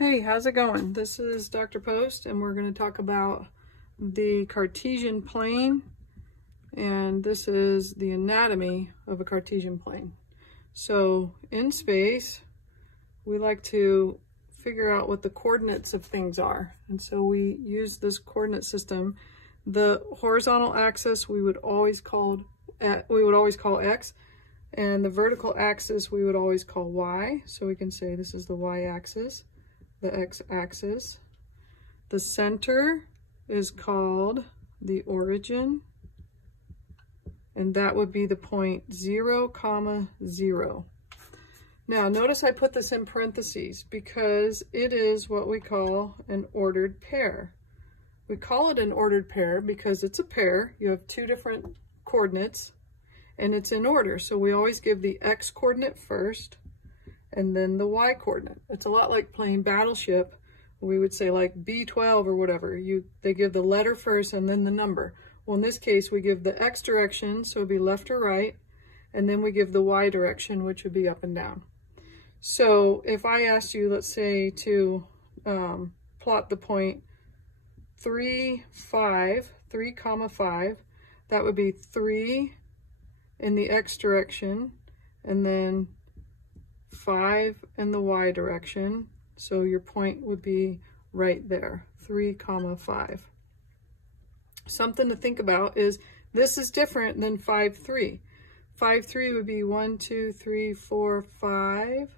Hey, how's it going? This is Dr. Post, and we're going to talk about the Cartesian plane, and this is the anatomy of a Cartesian plane. So in space, we like to figure out what the coordinates of things are, and so we use this coordinate system. The horizontal axis we would always call X, and the vertical axis we would always call Y. So we can say this is the Y-axis, the x-axis. The center is called the origin, and that would be the point 0, 0. Now notice I put this in parentheses because it is what we call an ordered pair. We call it an ordered pair because it's a pair. You have two different coordinates and it's in order. So we always give the x coordinate first and then the y coordinate. It's a lot like playing Battleship. We would say like B12 or whatever. They give the letter first and then the number. Well, in this case, we give the x direction, so it'd be left or right, and then we give the y direction, which would be up and down. So if I asked you, let's say, to plot the point 3, 5, that would be 3 in the x direction, and then 5 in the y direction. So your point would be right there, 3, 5. Something to think about is this is different than 5, 3. 5, 3 would be 1, 2, 3, 4, 5.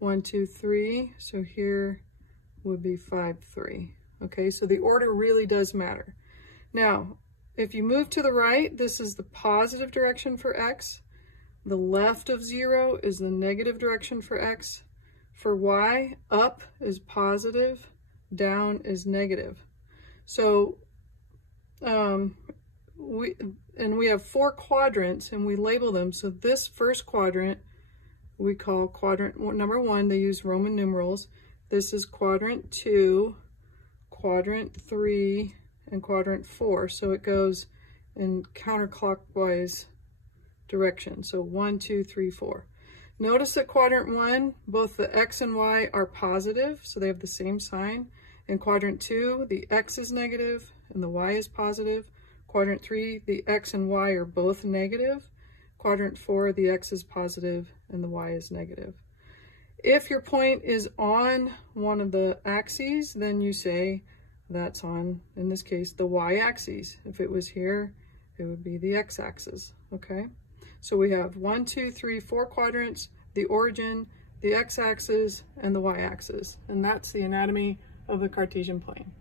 1, 2, 3. So here would be 5, 3. Okay, so the order really does matter. Now, if you move to the right, this is the positive direction for x. The left of 0 is the negative direction for x. For y, up is positive, down is negative. So we have 4 quadrants and we label them. So this first quadrant we call quadrant number 1. They use Roman numerals. This is quadrant 2, quadrant 3, and quadrant 4. So it goes in counterclockwise direction. So 1, 2, 3, 4. Notice that quadrant 1, both the x and y are positive, so they have the same sign. In quadrant 2, the x is negative and the y is positive. Quadrant 3, the x and y are both negative. Quadrant 4, the x is positive and the y is negative. If your point is on one of the axes, then you say that's on, in this case, the y-axis. If it was here, it would be the x-axis, okay? So we have 1, 2, 3, 4 quadrants, the origin, the x-axis, and the y-axis. And that's the anatomy of the Cartesian plane.